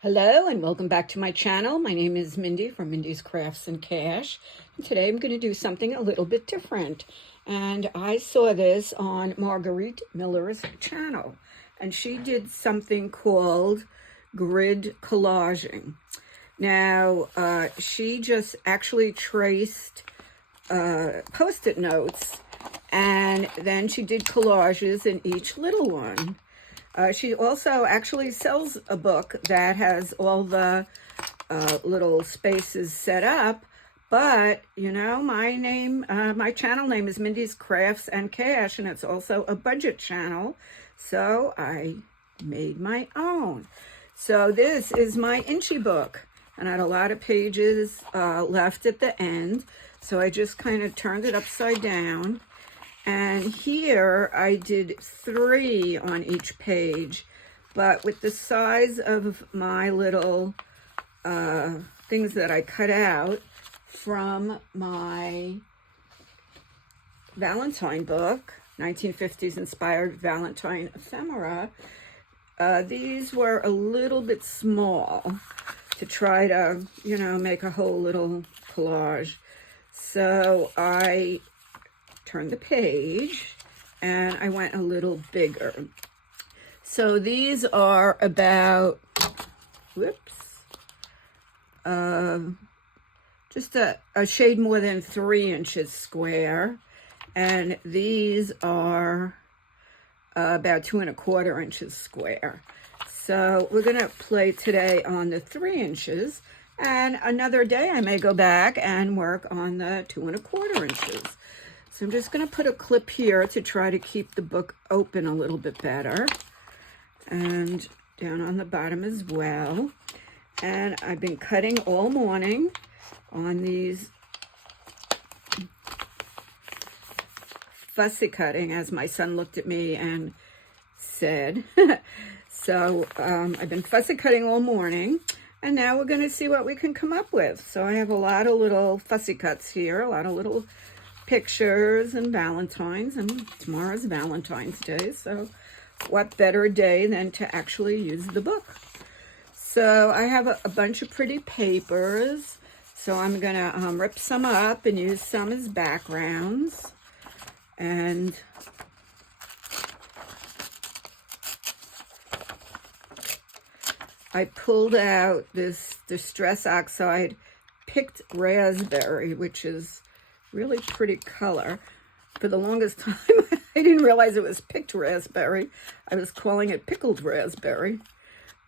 Hello and welcome back to my channel. My name is Mindy from Mindy's Crafts and Cash. And today I'm going to do something a little bit different. And I saw this on Marguerite Miller's channel. And she did something called grid collaging. Now, she just actually traced Post-it notes, and then she did collages in each little one. She also actually sells a book that has all the little spaces set up, but you know, my channel name is Mindy's Crafts and Cash, and it's also a budget channel, so I made my own. So this is my inchy book, and I had a lot of pages left at the end, so I just kind of turned it upside down. And here I did 3 on each page, but with the size of my little things that I cut out from my Valentine book, 1950s inspired Valentine ephemera, these were a little bit small to try to, you know, make a whole little collage. So I turned the page and I went a little bigger. So these are about, just a shade more than 3 inches square. And these are about 2 1/4 inches square. So we're gonna play today on the 3 inches, and another day I may go back and work on the 2 1/4 inches. So I'm just going to put a clip here to try to keep the book open a little bit better. And down on the bottom as well. And I've been cutting all morning on these fussy cutting, as my son looked at me and said. So I've been fussy cutting all morning. And now we're going to see what we can come up with. So I have a lot of little fussy cuts here, a lot of little pictures and Valentine's, and tomorrow's Valentine's Day, so what better day than to actually use the book. So I have a bunch of pretty papers, so I'm gonna rip some up and use some as backgrounds. And I pulled out this Distress Oxide Picked Raspberry, which is really pretty color. For the longest time, I didn't realize it was picked raspberry. I was calling it pickled raspberry.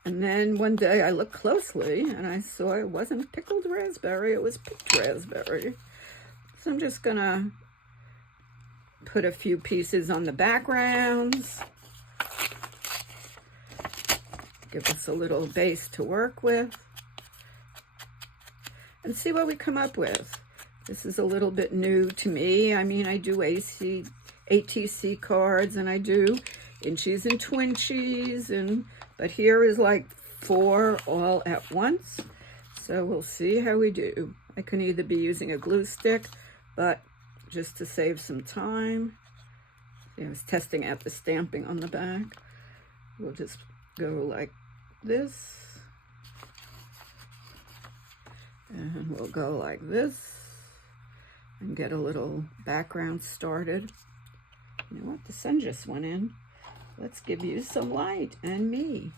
And then one day I looked closely and I saw it wasn't pickled raspberry, it was picked raspberry. So I'm just gonna put a few pieces on the backgrounds. Give us a little base to work with. And see what we come up with. This is a little bit new to me. I mean, I do ATC cards, and I do inchies and twinchies, but here is like 4 all at once. So we'll see how we do. I can either be using a glue stick, but just to save some time, I was testing out the stamping on the back. We'll just go like this, and we'll go like this. And get a little background started. You know what? The sun just went in. Let's give you some light and me.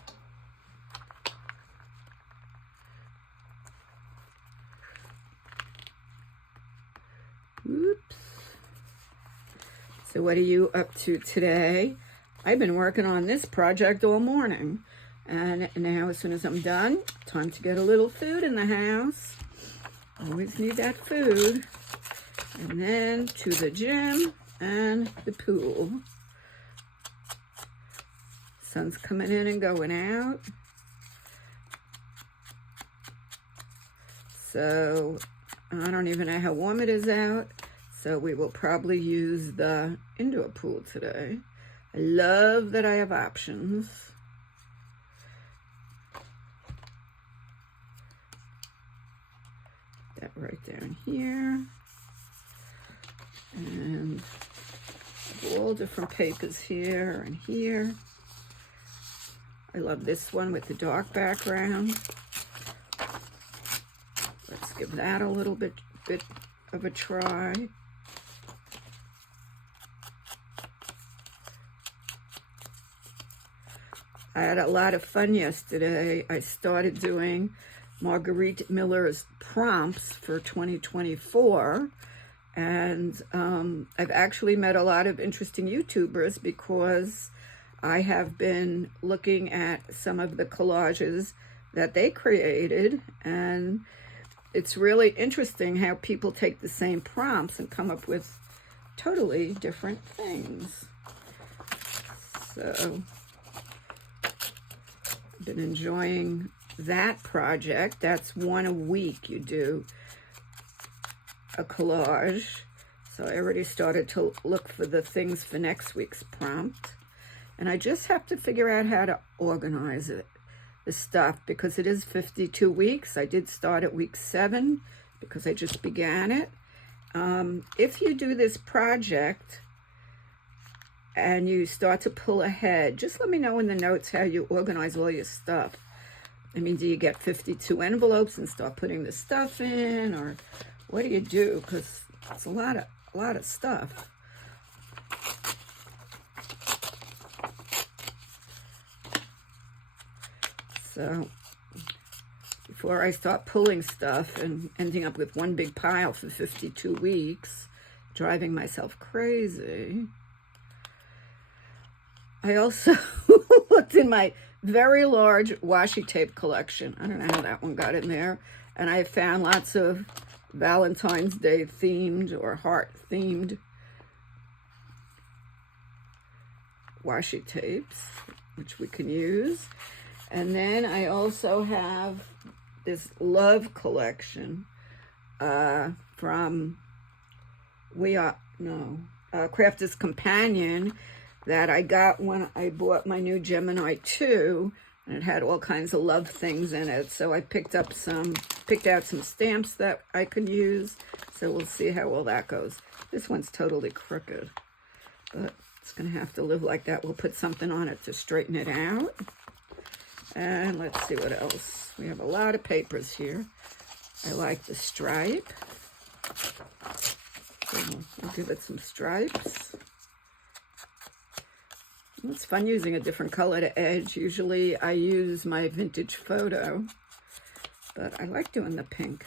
Oops. So what are you up to today? I've been working on this project all morning. And now as soon as I'm done, time to get a little food in the house. Always need that food. And then to the gym and the pool. Sun's coming in and going out. So I don't even know how warm it is out. So we will probably use the indoor pool today. I love that I have options. That right down here. And all different papers here and here. I love this one with the dark background. Let's give that a little bit of a try. I had a lot of fun yesterday. I started doing Marguerite Miller's prompts for 2024. And I've actually met a lot of interesting YouTubers because I have been looking at some of the collages that they created. And it's really interesting how people take the same prompts and come up with totally different things. So I've been enjoying that project. That's one a week you do a collage. So I already started to look for the things for next week's prompt. And I just have to figure out how to organize it, the stuff, because it is 52 weeks. I did start at week 7 because I just began it. If you do this project and you start to pull ahead, just let me know in the notes how you organize all your stuff. I mean, do you get 52 envelopes and start putting the stuff in, or what do you do? Because it's a lot of stuff. So before I start pulling stuff and ending up with one big pile for 52 weeks, driving myself crazy, I also looked in my very large washi tape collection. I don't know how that one got in there. And I found lots of Valentine's Day themed or heart themed washi tapes, which we can use. And then I also have this love collection from Crafter's Companion that I got when I bought my new Gemini 2, and it had all kinds of love things in it. So I picked out some stamps that I could use. So we'll see how all that goes. This one's totally crooked, but it's gonna have to live like that. We'll put something on it to straighten it out. And let's see what else. We have a lot of papers here. I like the stripe. So we'll give it some stripes. It's fun using a different color to edge. Usually I use my vintage photo, but I like doing the pink.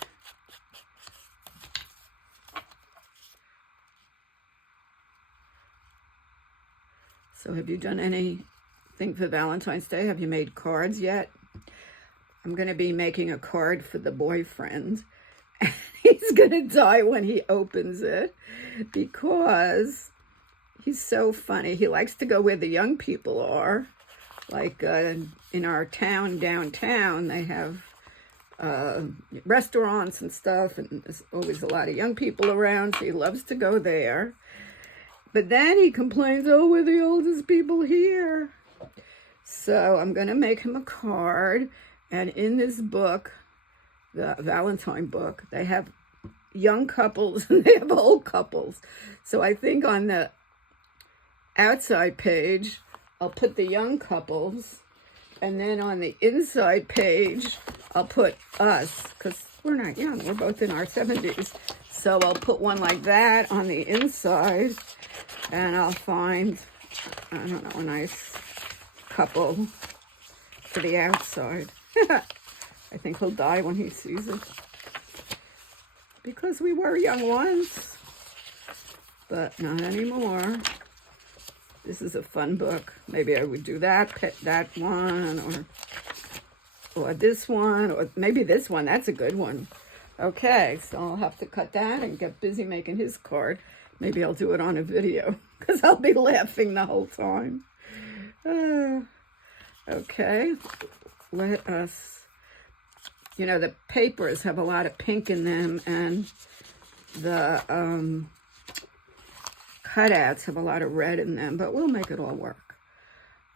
So have you done anything for Valentine's Day? Have you made cards yet? I'm going to be making a card for the boyfriend. And he's going to die when he opens it because he's so funny. He likes to go where the young people are. Like in our town, downtown, they have restaurants and stuff, and there's always a lot of young people around, so he loves to go there. But then he complains, oh, we're the oldest people here. So I'm going to make him a card, and in this book, the Valentine book, they have young couples and they have old couples. So I think on the outside page, I'll put the young couples, and then on the inside page, I'll put us, because we're not young, we're both in our 70s. So I'll put one like that on the inside, and I'll find, I don't know, a nice couple for the outside. I think he'll die when he sees it, because we were young once, but not anymore. This is a fun book. Maybe I would do that one, or this one, or maybe this one. That's a good one. Okay, so I'll have to cut that and get busy making his card. Maybe I'll do it on a video because I'll be laughing the whole time. Okay, let us, the papers have a lot of pink in them, and the cutouts have a lot of red in them, but we'll make it all work.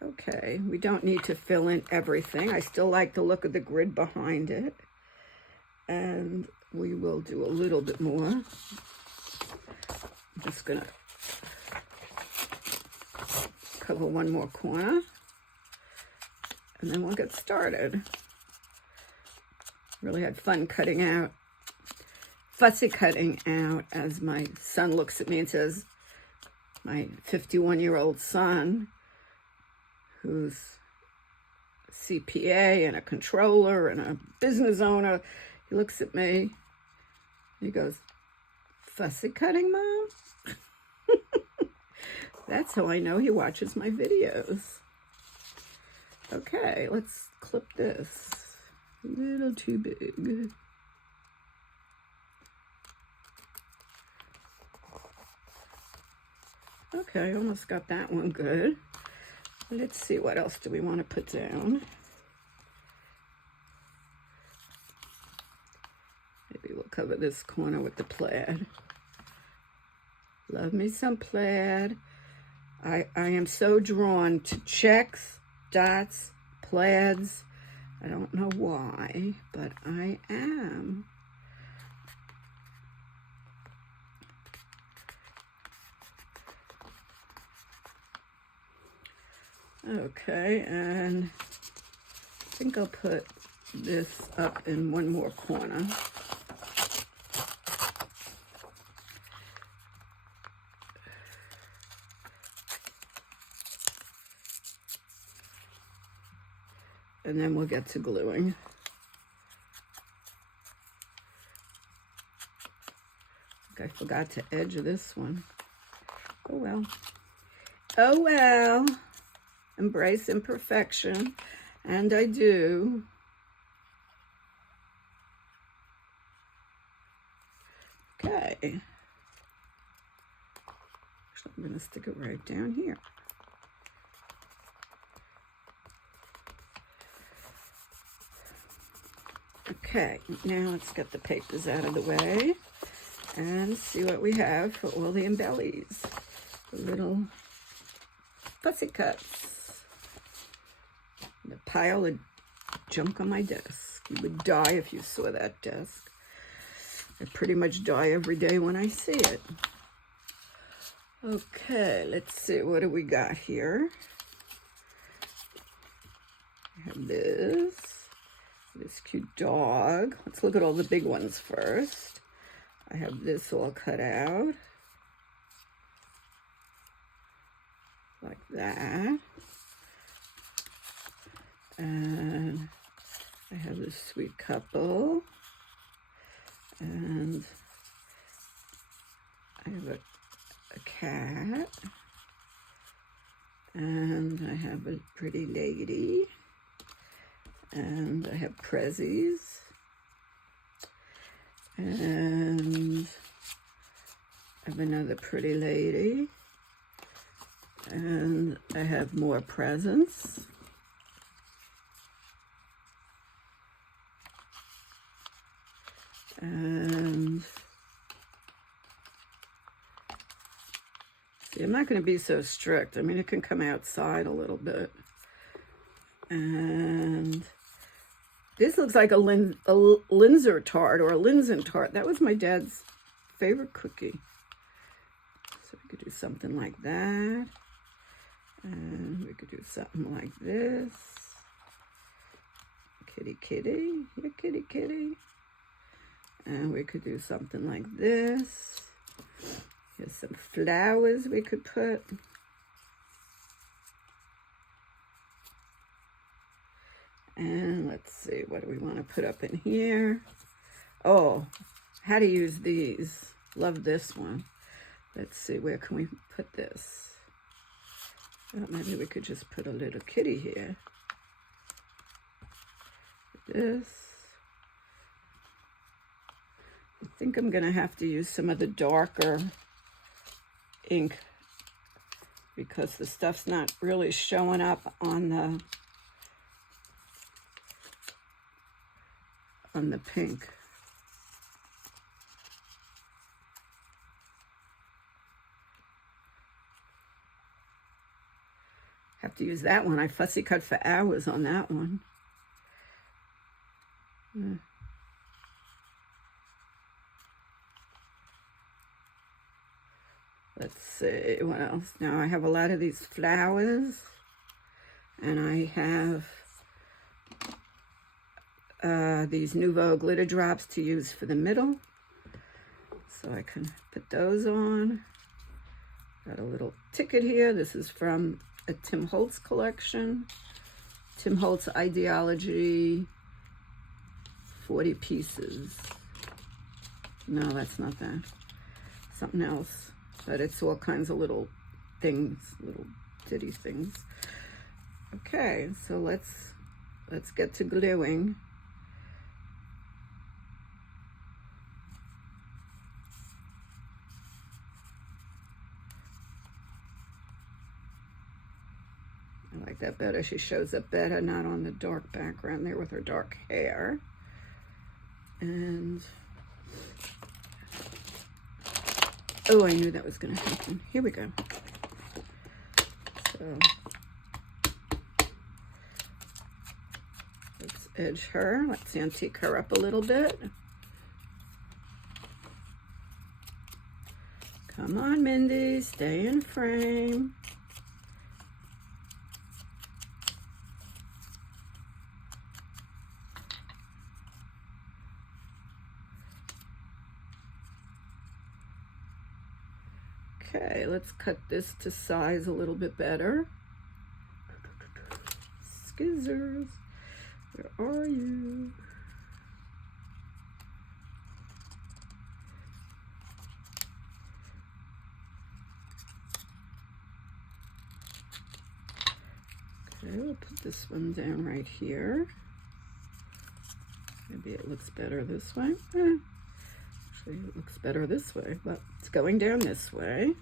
Okay, we don't need to fill in everything. I still like the look of the grid behind it. And we will do a little bit more. I'm just gonna cover one more corner. and then we'll get started. Really had fun fussy cutting out, as my son looks at me and says, my 51-year-old son, who's a CPA and a controller and a business owner, he looks at me and he goes, "Fussy cutting, Mom?" That's how I know he watches my videos. Okay, let's clip this. A little too big. Okay, almost got that one good. Let's see, what else do we want to put down? Maybe we'll cover this corner with the plaid. Love me some plaid. I am so drawn to checks, dots, plaids. I don't know why, but I am. Okay, and I think I'll put this up in one more corner. And then we'll get to gluing. I think I forgot to edge this one. Oh well. Oh well. Embrace imperfection. And I do. Okay. Actually, I'm going to stick it right down here. Okay, now let's get the papers out of the way and see what we have for all the embellies. The little fussy cuts. The pile of junk on my desk. You would die if you saw that desk. I pretty much die every day when I see it. Okay, let's see, what do we got here? I have this cute dog. Let's look at all the big ones first. I have this all cut out. Like that. And I have this sweet couple. And I have a cat. And I have a pretty lady. And I have prezzies. And I have another pretty lady. And I have more presents. And see, I'm not going to be so strict. I mean, it can come outside a little bit. And this looks like a Linzer tart or a Linsen tart. That was my dad's favorite cookie. So we could do something like that. And we could do something like this. Kitty, kitty. Yeah, kitty, kitty. And we could do something like this. Here's some flowers we could put. And let's see, what do we want to put up in here? Oh, how to use these. Love this one. Let's see, where can we put this? Oh, maybe we could just put a little kitty here. This. I think I'm going to have to use some of the darker ink because the stuff's not really showing up on the pink. Have to use that one. I fussy cut for hours on that one. Yeah. Let's see, what else? Now I have a lot of these flowers, and I have these Nouveau glitter drops to use for the middle. So I can put those on. Got a little ticket here. This is from a Tim Holtz collection. Tim Holtz Ideology, 40 pieces. No, that's not that. Something else. But it's all kinds of little things, little ditty things. Okay, so let's get to gluing. I like that better. She shows up better, not on the dark background there with her dark hair. And, oh, I knew that was going to happen. Here we go. So, let's edge her. Let's antique her up a little bit. Come on, Mindy, stay in frame. Okay, let's cut this to size a little bit better. Scissors, where are you? Okay, we'll put this one down right here. Maybe it looks better this way. Actually, it looks better this way, but it's going down this way.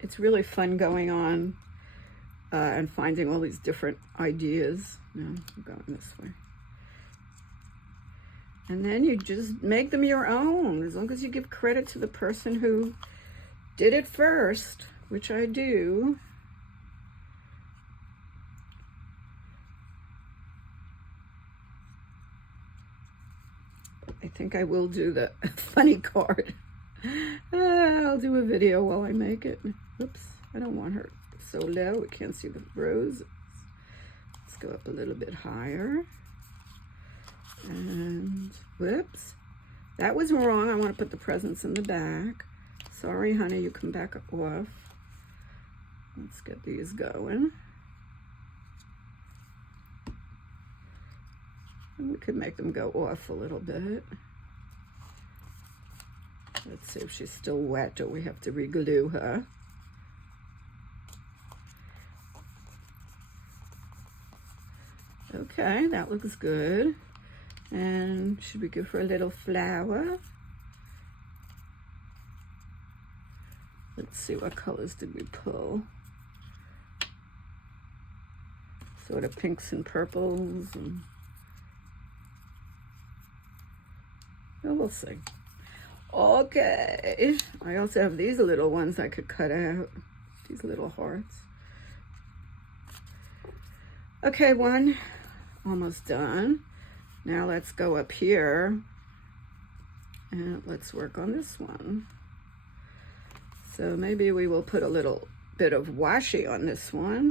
It's really fun going on and finding all these different ideas. No, I'm going this way. And then you just make them your own, as long as you give credit to the person who did it first, which I do. I think I will do the funny card. I'll do a video while I make it. Oops, I don't want her so low. We can't see the roses. Let's go up a little bit higher. And whoops, that was wrong. I want to put the presents in the back. Sorry, honey, you come back off. Let's get these going. And we could make them go off a little bit. Let's see if she's still wet or we have to re-glue her. Okay, that looks good. And should we give her a little flower? Let's see, what colors did we pull? Sort of pinks and purples. And well, we'll see. Okay, I also have these little ones I could cut out. These little hearts. Okay, one almost done. Now let's go up here and let's work on this one. So maybe we will put a little bit of washi on this one.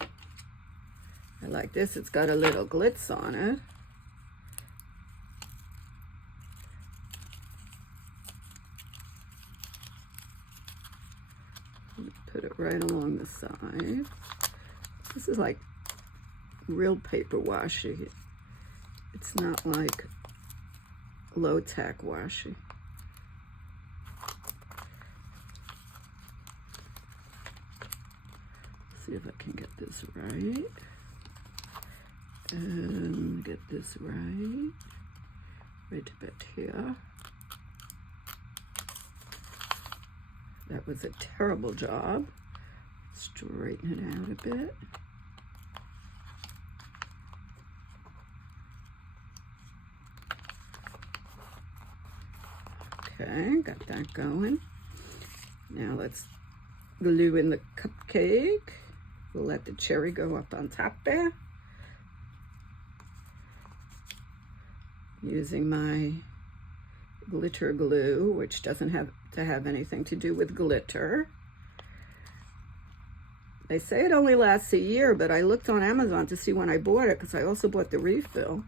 I like this, it's got a little glitz on it. Put it right along the side. This is like real paper washi. It's not like low tack washi. See if I can get this right. And get this right. Right about here. That was a terrible job. Straighten it out a bit. Okay, got that going. Now let's glue in the cupcake. We'll let the cherry go up on top there. Using my glitter glue, which doesn't have to have anything to do with glitter. They say it only lasts a year, but I looked on Amazon to see when I bought it, because I also bought the refill.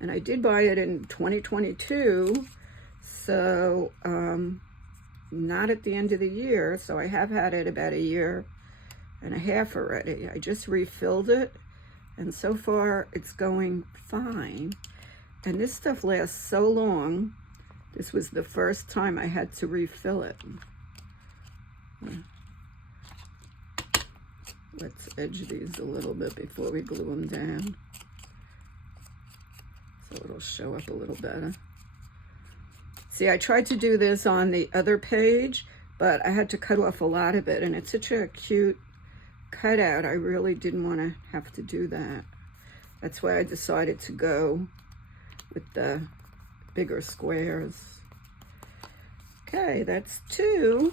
And I did buy it in 2022, so not at the end of the year. So I have had it about a year and a half already. I just refilled it, and so far it's going fine. And this stuff lasts so long. This was the first time I had to refill it. Let's edge these a little bit before we glue them down, so it'll show up a little better. See, I tried to do this on the other page, but I had to cut off a lot of it, and it's such a cute cutout. I really didn't want to have to do that. That's why I decided to go with the bigger squares. Okay, that's 2.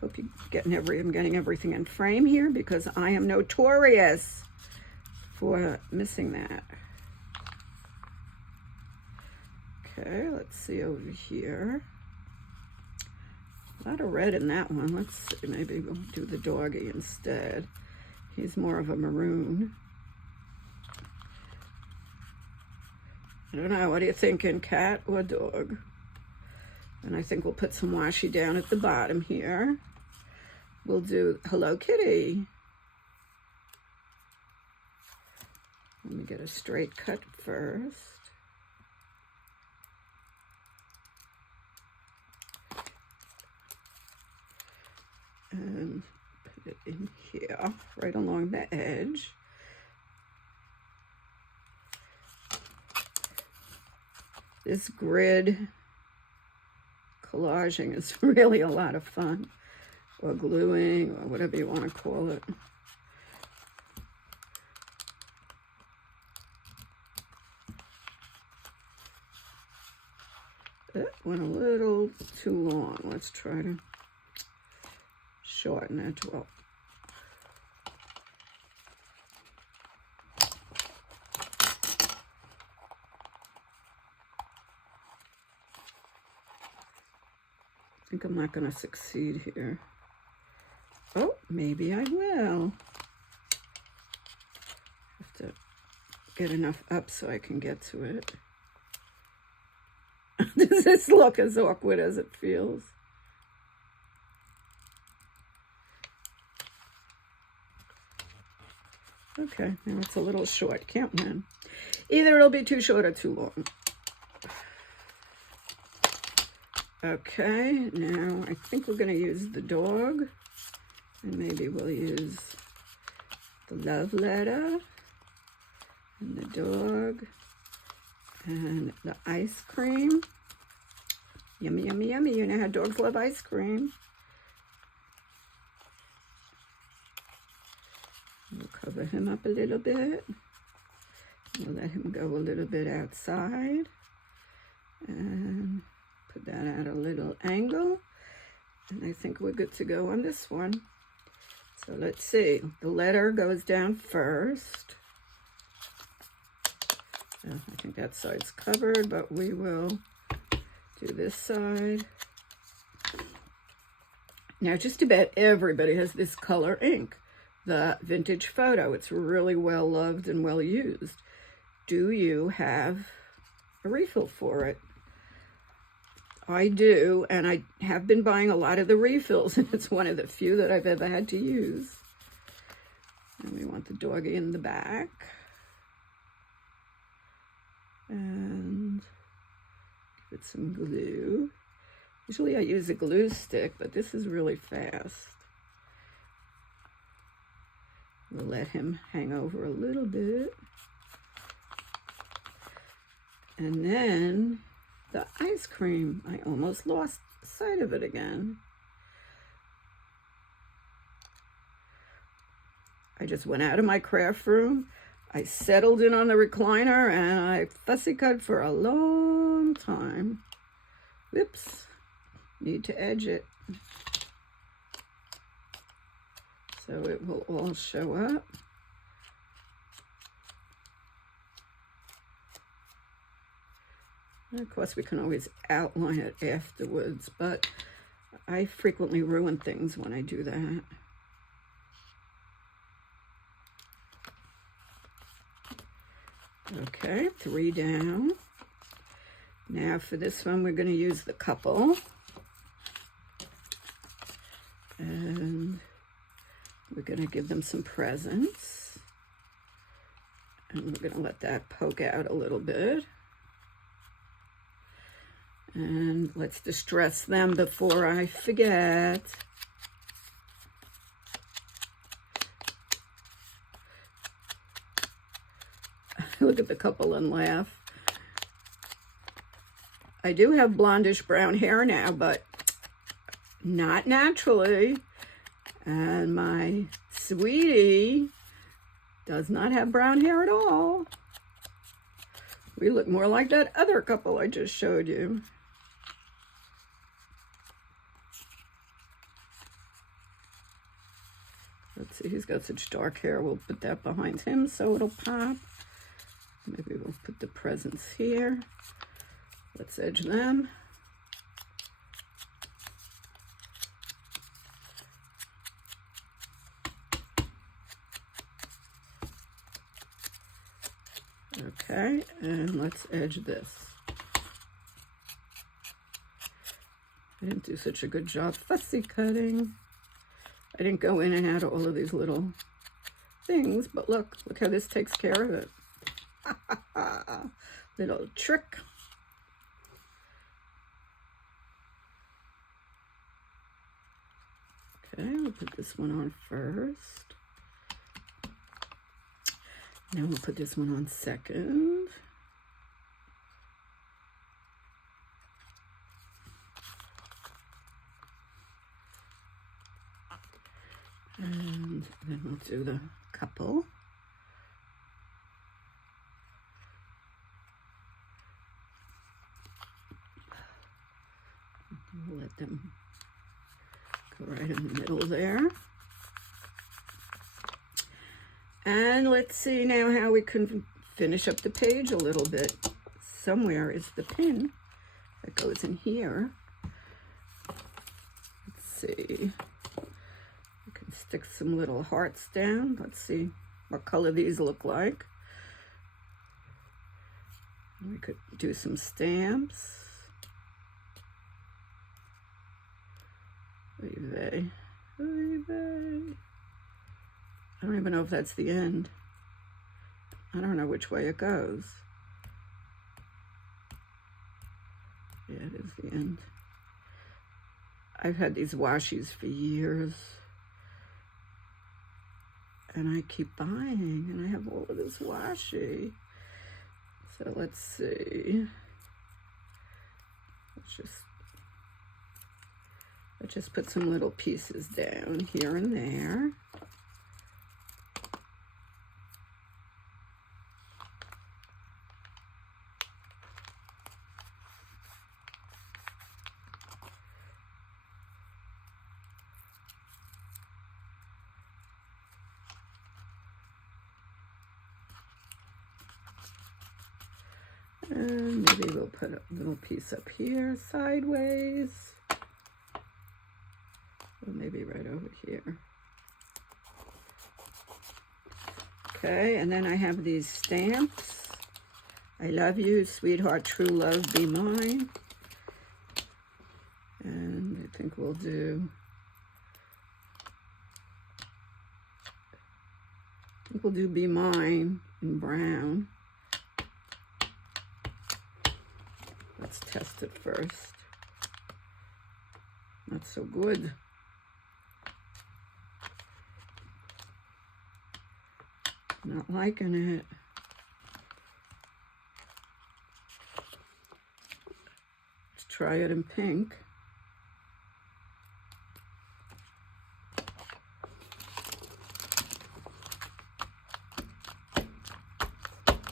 Hope you're getting I'm getting everything in frame here, because I am notorious for missing that. Okay, let's see over here. A lot of red in that one. Let's see, maybe we'll do the doggy instead. He's more of a maroon. I don't know, what do you thinking, cat or dog? And I think we'll put some washi down at the bottom here. We'll do Hello Kitty. Let me get a straight cut first. And put it in here, right along the edge. This grid collaging is really a lot of fun, or gluing, or whatever you want to call it. That went a little too long. Let's try to shorten it. Well, I think I'm not going to succeed here. Oh, maybe I will. Have to get enough up so I can get to it. Does this look as awkward as it feels? Okay, now it's a little short. Can't win. Either it'll be too short or too long. Okay, now I think we're going to use the dog, and maybe we'll use the love letter, and the dog, and the ice cream. Yummy, yummy, yummy. You know how dogs love ice cream. We'll cover him up a little bit. We'll let him go a little bit outside, and put that at a little angle, and I think we're good to go on this one. So let's see, the letter goes down first. I think that side's covered, but we will do this side. Now, just about everybody has this color ink, the Vintage Photo. It's really well loved and well used. Do you have a refill for it? I do, and I have been buying a lot of the refills, and it's one of the few that I've ever had to use. And we want the doggy in the back. And give it some glue. Usually I use a glue stick, but this is really fast. We'll let him hang over a little bit. And then the ice cream. I almost lost sight of it again. I just went out of my craft room. I settled in on the recliner and I fussy cut for a long time. Whoops. Need to edge it so it will all show up. And of course, we can always outline it afterwards, but I frequently ruin things when I do that. Okay, 3 down. Now for this one, we're going to use the couple. And we're going to give them some presents. And we're going to let that poke out a little bit. And let's distress them before I forget. Look at the couple and laugh. I do have blondish brown hair now, but not naturally. And my sweetie does not have brown hair at all. We look more like that other couple I just showed you. Let's see, he's got such dark hair. We'll put that behind him so it'll pop. Maybe we'll put the presents here. Let's edge them. Okay, and let's edge this. I didn't do such a good job fussy cutting. I didn't go in and out of all of these little things, but look how this takes care of it. Little trick. Okay, we'll put this one on first. Now we'll put this one on second. And then we'll do the couple. We'll let them go right in the middle there. And let's see now how we can finish up the page a little bit. Somewhere is the pin that goes in here. Let's see. We can stick some little hearts down. Let's see what color these look like. We could do some stamps. Oy vey. Oy vey. I don't even know if that's the end. I don't know which way it goes. Yeah, it is the end. I've had these washies for years. And I keep buying, and I have all of this washi. So let's see. Let's just put some little pieces down here and there. And maybe we'll put a little piece up here sideways. Or maybe right over here. Okay, and then I have these stamps. I love you, sweetheart, true love, be mine. And I think we'll do, be mine in brown. Let's test it first. Not so good. Not liking it. Let's try it in pink.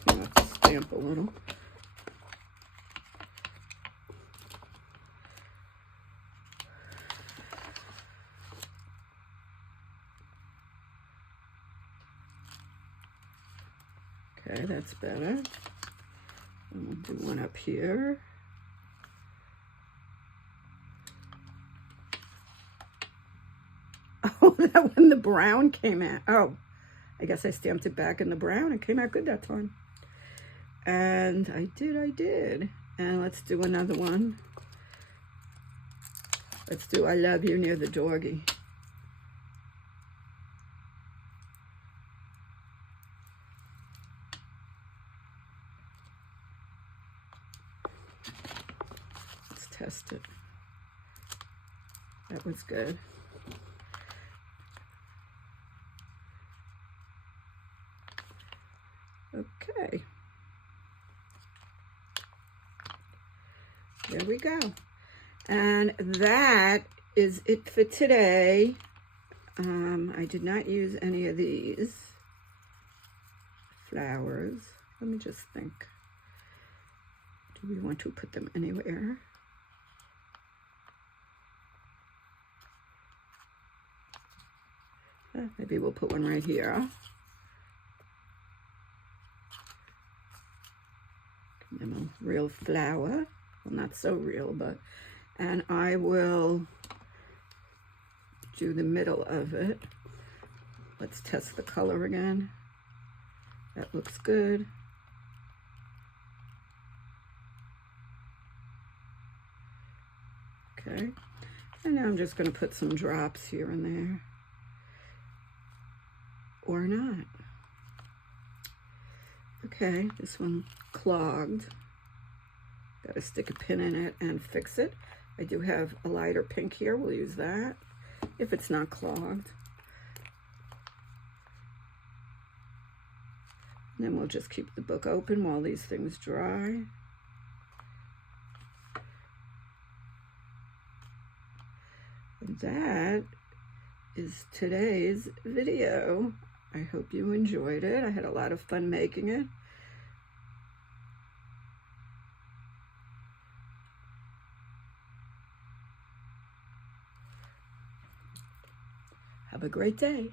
I'll have to stamp a little. Okay, that's better. And we'll do one up here. that when the brown came out, oh, I guess I stamped it back in the brown. It came out good that time. And I did. And let's do another one. Let's do I Love You Near the Doggy. Let's test it. That was good. Okay. There we go. And that is it for today. I did not use any of these flowers. Let me just think. Do we want to put them anywhere? Maybe we'll put one right here. And a real flower. Well, not so real, but, and I will do the middle of it. Let's test the color again. That looks good. Okay, and now I'm just going to put some drops here and there. Or not. Okay, this one clogged. Got to stick a pin in it and fix it. I do have a lighter pink here. We'll use that if it's not clogged. And then we'll just keep the book open while these things dry. And that is today's video. I hope you enjoyed it. I had a lot of fun making it. Have a great day.